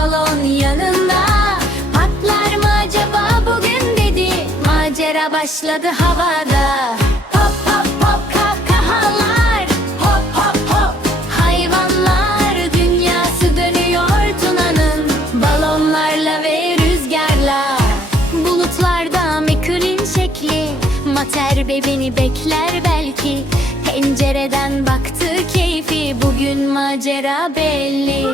salon yanında. Patlar mı acaba bugün dedi. Macera başladı havada. Pop pop pop kahkahalar. Hop hop hop. Hayvanlar dünyası dönüyor Tuna'nın. Balonlarla ve rüzgarla. Bulutlarda Mekul'in şekli. Mater bebeni bekler belki. Pencereden baktı keyfi. Bugün macera belli.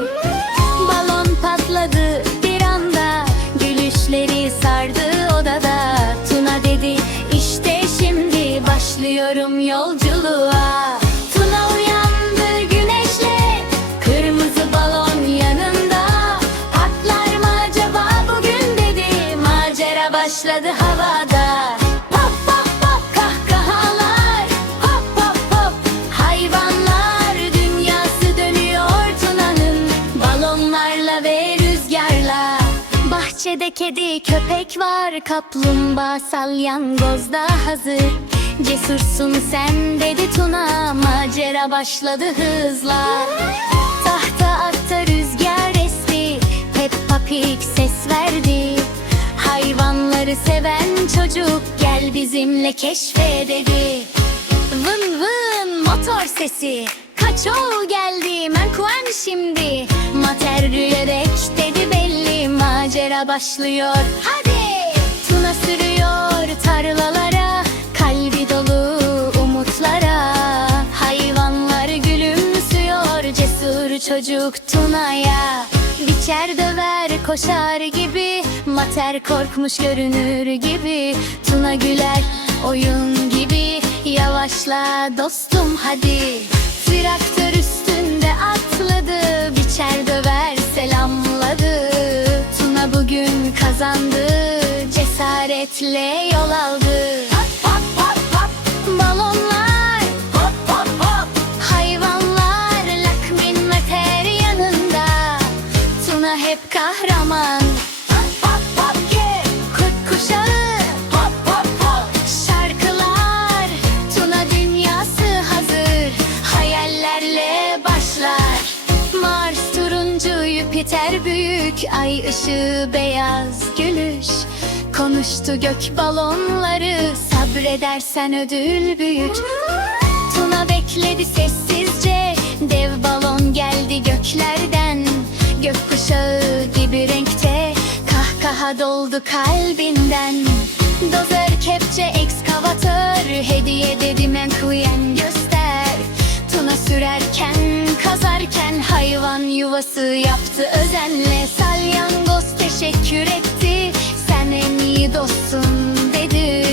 Başladı havada. Hop hop hop kahkahalar. Hop hop hop hayvanlar. Dünyası dönüyor Tuna'nın. Balonlarla ve rüzgarla. Bahçede kedi köpek var. Kaplumbağa salyangoz da hazır. Cesursun sen dedi Tuna. Macera başladı hızla. Tahta atta rüzgar esti. Peppa Pig ses verdi Seven çocuk Gel bizimle keşfe dedi Vın vın motor sesi. Kaç ol geldi menkuen şimdi. Mater yürüyerek dedi belli Macera başlıyor. Hadi! Tuna sürüyor tarlalara Kalbi dolu umutlara. Hayvanlar gülümsüyor Cesur çocuk Tuna'ya Biçer döver koşar gibi. Mater korkmuş görünür gibi. Tuna güler oyun gibi. Yavaşla dostum hadi. Traktör üstünde atladı. Biçer döver selamladı. Tuna bugün kazandı. Cesaretle yol aldı Jüpiter büyük Ay ışığı beyaz gülüş. Konuştu gök balonları Sabredersen ödül büyük. Tuna bekledi sessizce Dev balon geldi göklerden. Gökkuşağı gibi renkte Kahkaha doldu kalbinden. Dozer kepçe ekskavatör Hediye dedi menkuyen göster Tuna sürerken kazarken Hayvan yuvası yaptı özenle. Salyangoz teşekkür etti Sen en iyi dostsun dedi.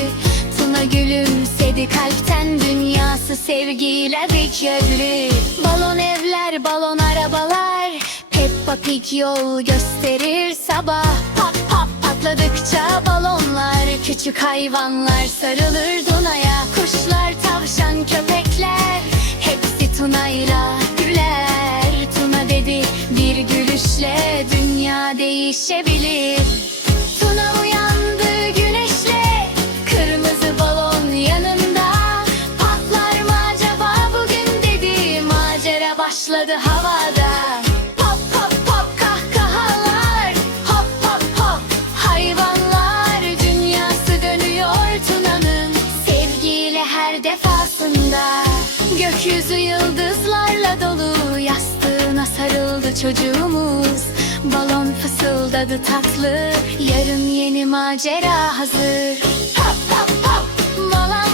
Tuna gülümsedi kalpten dünyası sevgiyle köylü Balon evler, balon arabalar Peppa Pig yol gösterir sabah. Pat pat patladıkça balonlar Küçük hayvanlar sarılır Duna'ya Kuşlar, tavşan, köpekler Hepsi Tuna'yla Değişebilir. Tuna uyandı güneşle Kırmızı balon yanında Patlar mı acaba bugün dedi Macera başladı havada. Pop pop pop kahkahalar Hop hop hop hayvanlar. Dünyası dönüyor Tuna'nın Sevgiyle her defasında. Gökyüzü yıldızlarla dolu Yastığına sarıldı çocuğumuz fısıldadı tatlı Yarın yeni macera hazır. Hop hop hop Balon